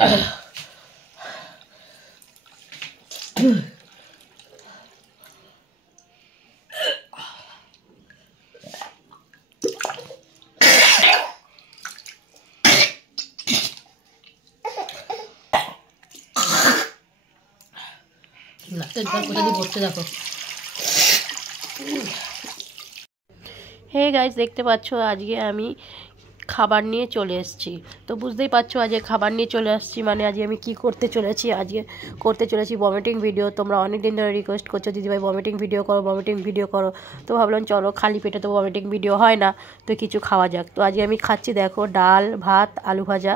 Hey guys, দেখতে পাচ্ছ আজকে আমি খাবার নিয়ে চলে এসেছি। তো বুঝতেই পারছো আজকে খাবার নিয়ে চলে আসছি মানে আজকে আমি কি করতে চলেছি। আজকে করতে চলেছি ভমিটিং ভিডিও। তোমরা অনেক দিন ধরে রিকোয়েস্ট করছো দিদিভাই ভমিটিং ভিডিও করো, ভমিটিং ভিডিও করো। তো ভাবলাম চলো, খালি পেটে তো ভমিটিং ভিডিও হয় না, তো কিছু খাওয়া যাক। তো আজকে আমি খাচ্ছি, দেখো, ডাল ভাত আলু ভাজা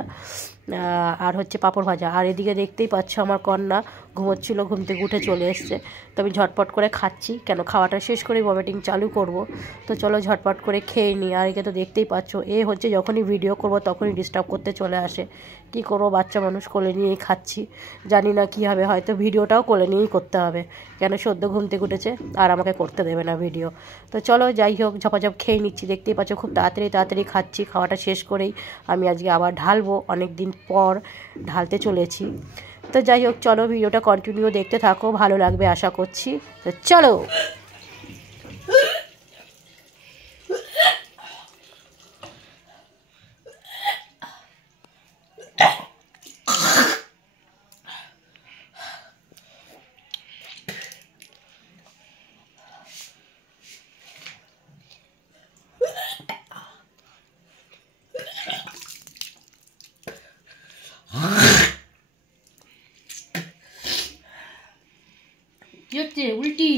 আর হচ্ছে পাঁপড় ভাজা। আর এদিকে দেখতেই পাচ্ছ আমার কন্যা ঘুমোচ্ছিল, ঘুম থেকে উঠে চলে এসছে। তো আমি ঝটপট করে খাচ্ছি, কেন খাওয়াটা শেষ করে ভমিটিং চালু করব। তো চলো ঝটপট করে খেয়ে নিই। আর একে তো দেখতেই পাচ্ছ, এ হচ্ছে যখনই ভিডিও করব তখনই ডিস্টার্ব করতে চলে আসে। কি করবো, বাচ্চা মানুষ, কোলে নিয়েই খাচ্ছি। জানি না কী হবে, হয়তো ভিডিওটাও কোলে নিয়েই করতে হবে, কেন সদ্য ঘুম থেকে উঠেছে আর আমাকে করতে দেবে না ভিডিও। তো চলো যাই হোক, ঝপাঝপ খেয়ে নিচ্ছি। দেখতেই পাচ্ছ খুব তাড়াতাড়ি খাচ্ছি। খাওয়াটা শেষ করেই আমি আজকে আবার ঢালবো, অনেক দিন পর ঢালতে চলেছি। তো যাই হোক, চলো ভিডিওটা কন্টিনিউ দেখতে থাকো, ভালো লাগবে আশা করছি। তো চলো। কি হচ্ছে, উল্টি?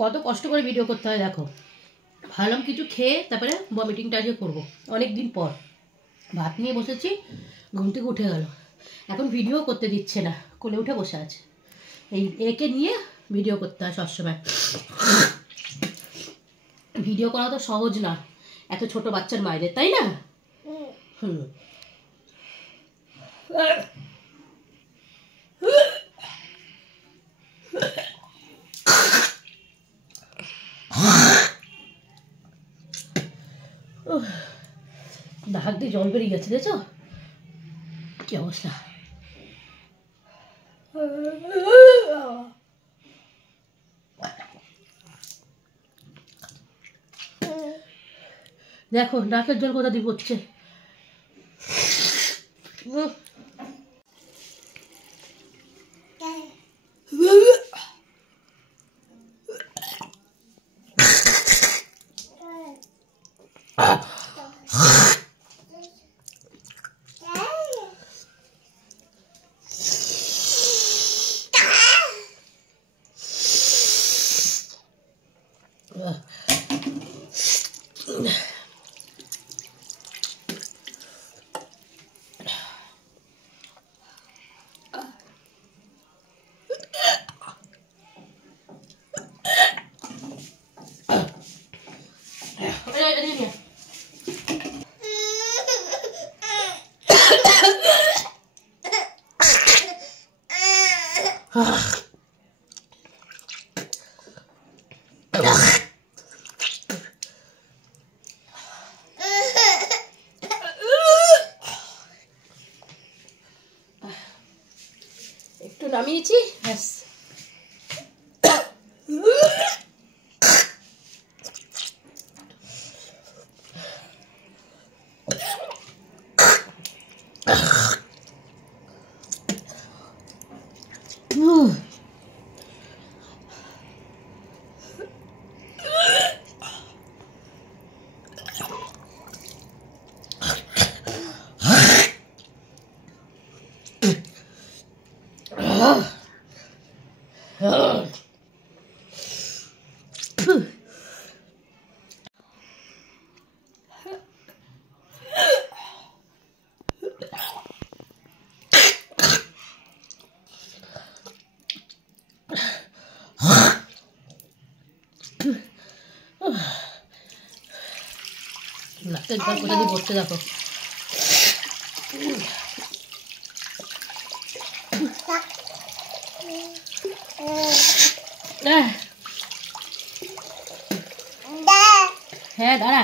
কত কষ্ট করে ভিডিও করতে হয় দেখো। ভাবলাম কিছু খেয়ে তারপরে ভমিটিংটা আজকে করবো, অনেক দিন পর। ভাত নিয়ে বসেছি, ঘুম থেকে উঠে গেল, এখন ভিডিও করতে দিচ্ছে না, কোলে উঠে বসে আছে। এই একে নিয়ে ভিডিও করতে হয় সবসময়। ভিডিও করা তো সহজ না এত ছোট বাচ্চার মায়েদের, তাই না? হুম। নাক দিয়ে জল বেরিয়ে গেছে, দেখছো কি অবস্থা। দেখো নাকের জল কোথা দিয়ে পড়ছে। একটু নামিয়েছি, ব্যাস। নাকের জল কোথা দিয়ে পড়ছে দেখো। হ্যাঁ দাঁড়া।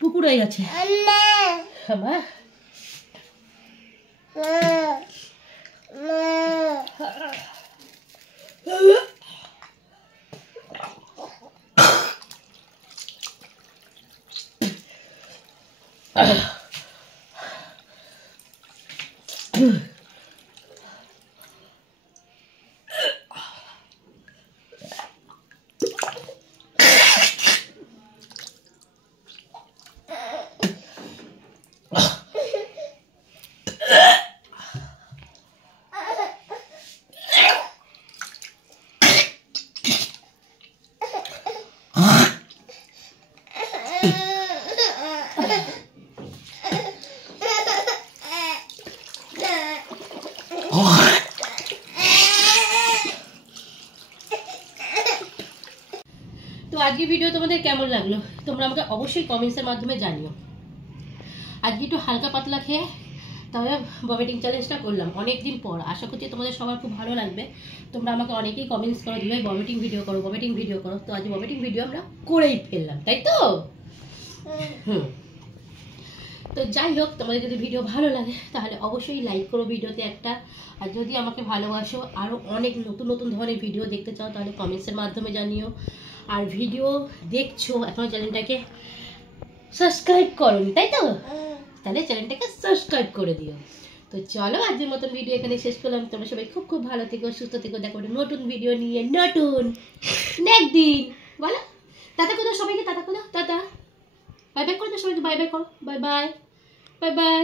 পুকুর হয়ে গেছে আমার। তো আজকে ভিডিও তোমাদের কেমন লাগলো তোমরা আমাকে অবশ্যই কমেন্টসের মাধ্যমে জানিও। আজকে একটু হালকা পাতলা খেয়ে তবে ভমিটিং চ্যালেঞ্জটা করলাম অনেকদিন পর। আশা করছি তোমাদের সবার খুব ভালো লাগবে। তোমরা আমাকে অনেকেই কমেন্টস করো দিভাই ভমিটিং ভিডিও করো, ভমিটিং ভিডিও করো। তো আজ ভমিটিং ভিডিও আমরা করেই ফেললাম, তাই তো? তো যাই হোক, তোমাদের যদি ভিডিও ভালো লাগে তাহলে অবশ্যই লাইক করো ভিডিওতে একটা। আর যদি আমাকে ভালোবাসো, আরও অনেক নতুন নতুন ধরনের ভিডিও দেখতে চাও তাহলে কমেন্টসের মাধ্যমে জানিও। আর ভিডিও দেখছো এখনো চ্যানেলটাকে সাবস্ক্রাইব করোনি, তাই তো? তাহলে চ্যানেলটাকে সাবস্ক্রাইব করে দিও। তো চলো আজকের মতন ভিডিও এখানে শেষ করলাম। তোমরা সবাই খুব খুব ভালো থেকো, সুস্থ থেকো। দেখো নতুন ভিডিও নিয়ে নতুন একদিন। বলো টাটা করে সবাইকে, টাটা করো, টাটা বাই বাই করে দাও সবাইকে, বাই বাই করো, বাই বাই বাই বাই।